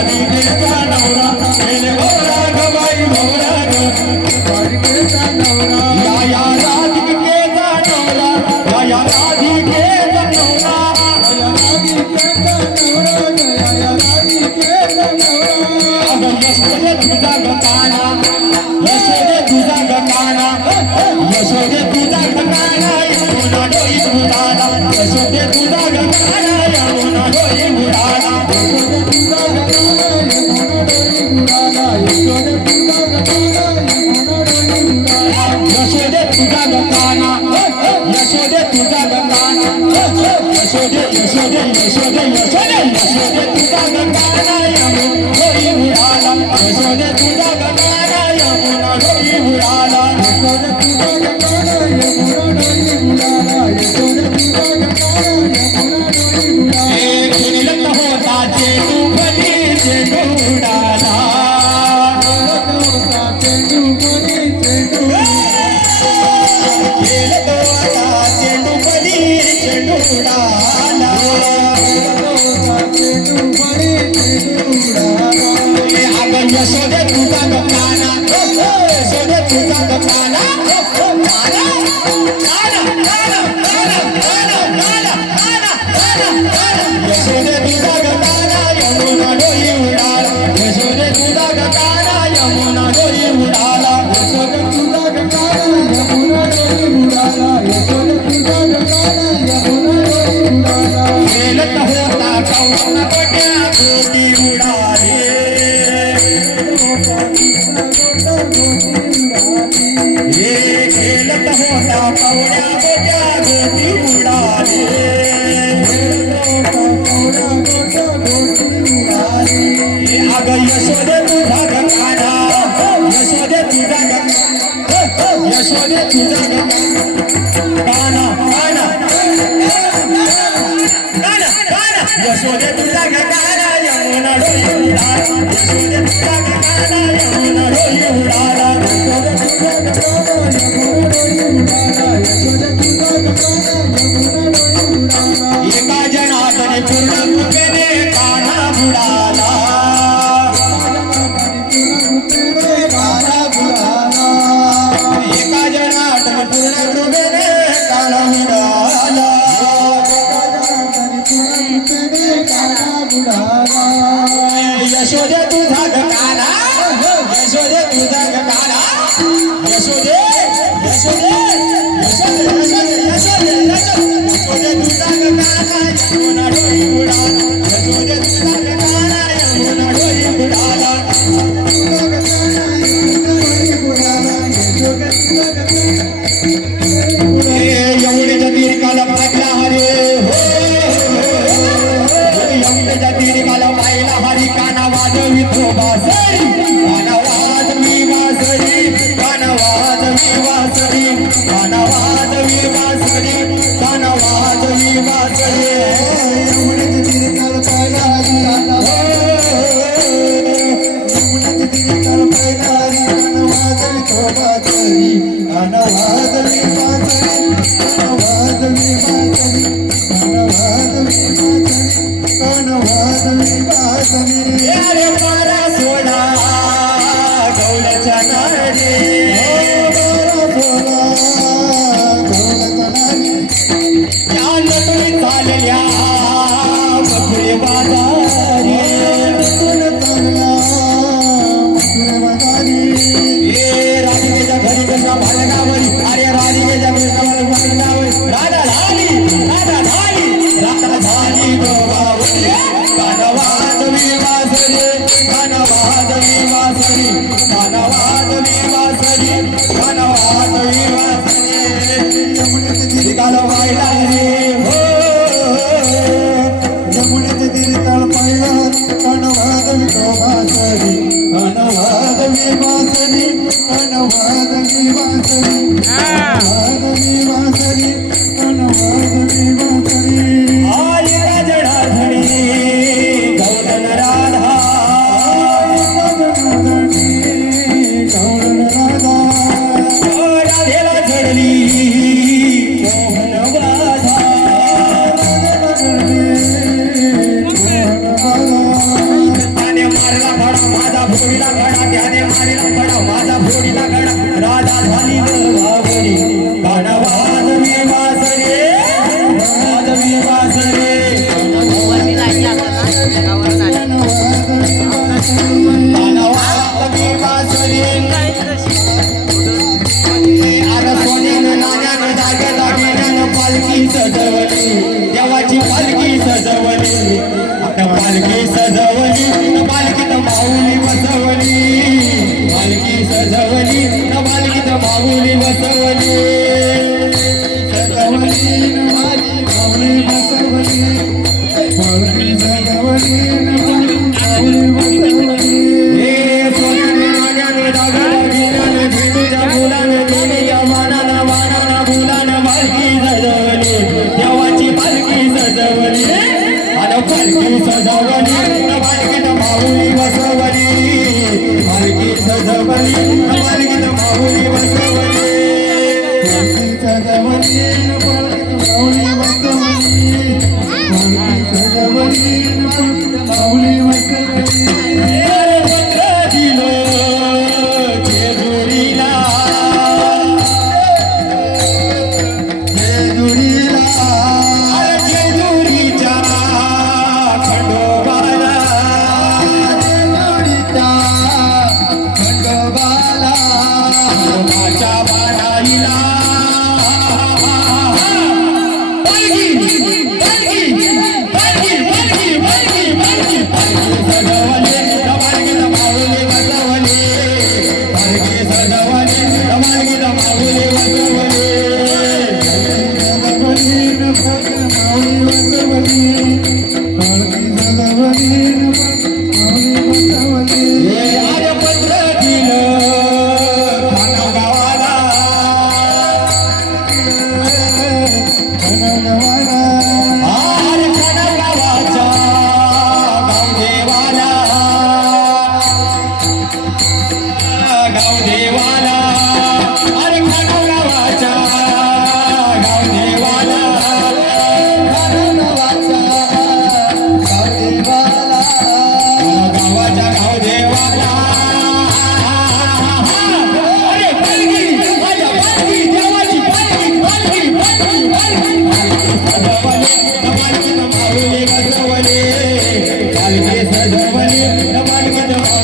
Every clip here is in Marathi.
Gracias. No, no, no, no. 小心一 I'm बसोगा तुझा काकारावसो तुझा काकार chega de zaga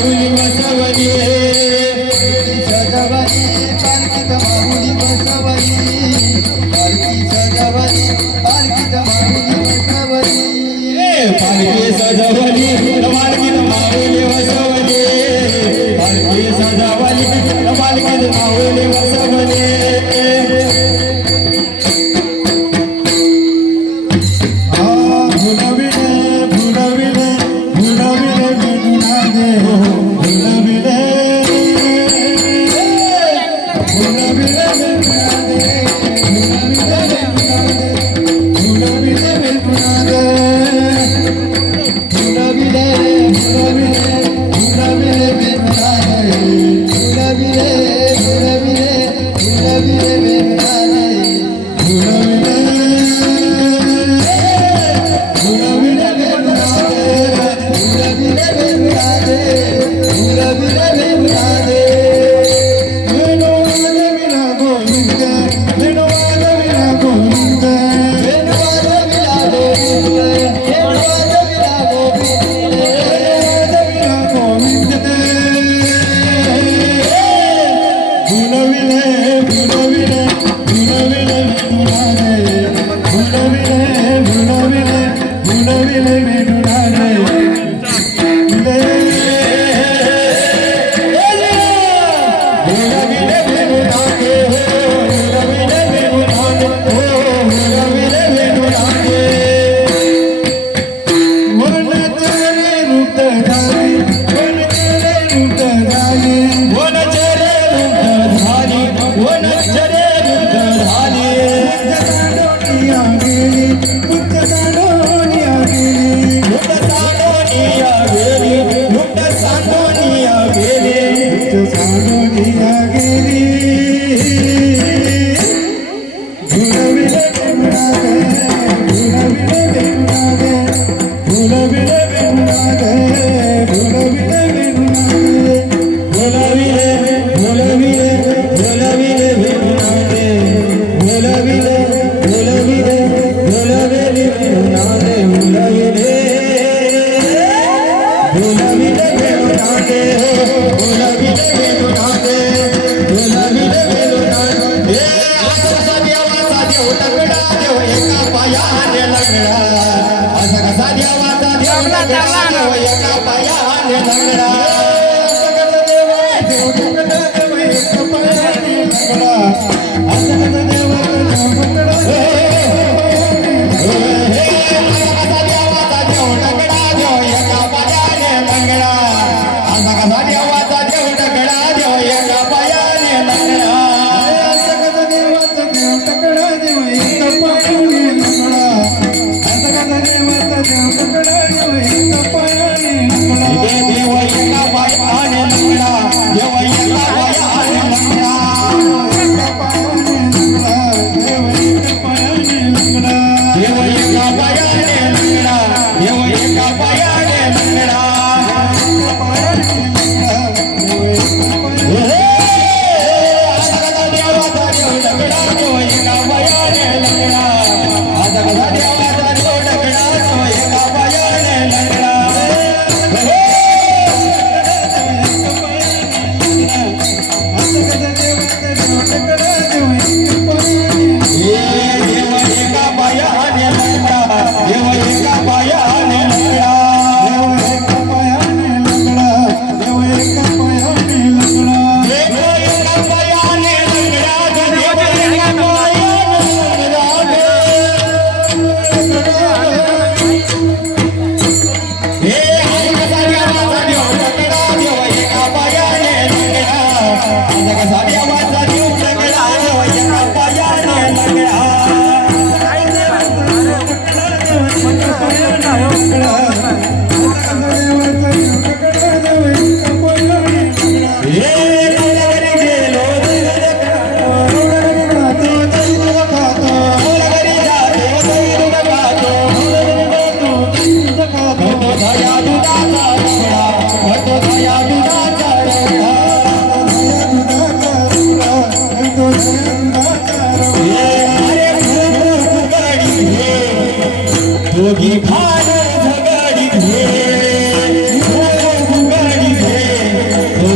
Thank yes. you. Maravilha.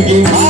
Thank yeah. you. Yeah. Yeah.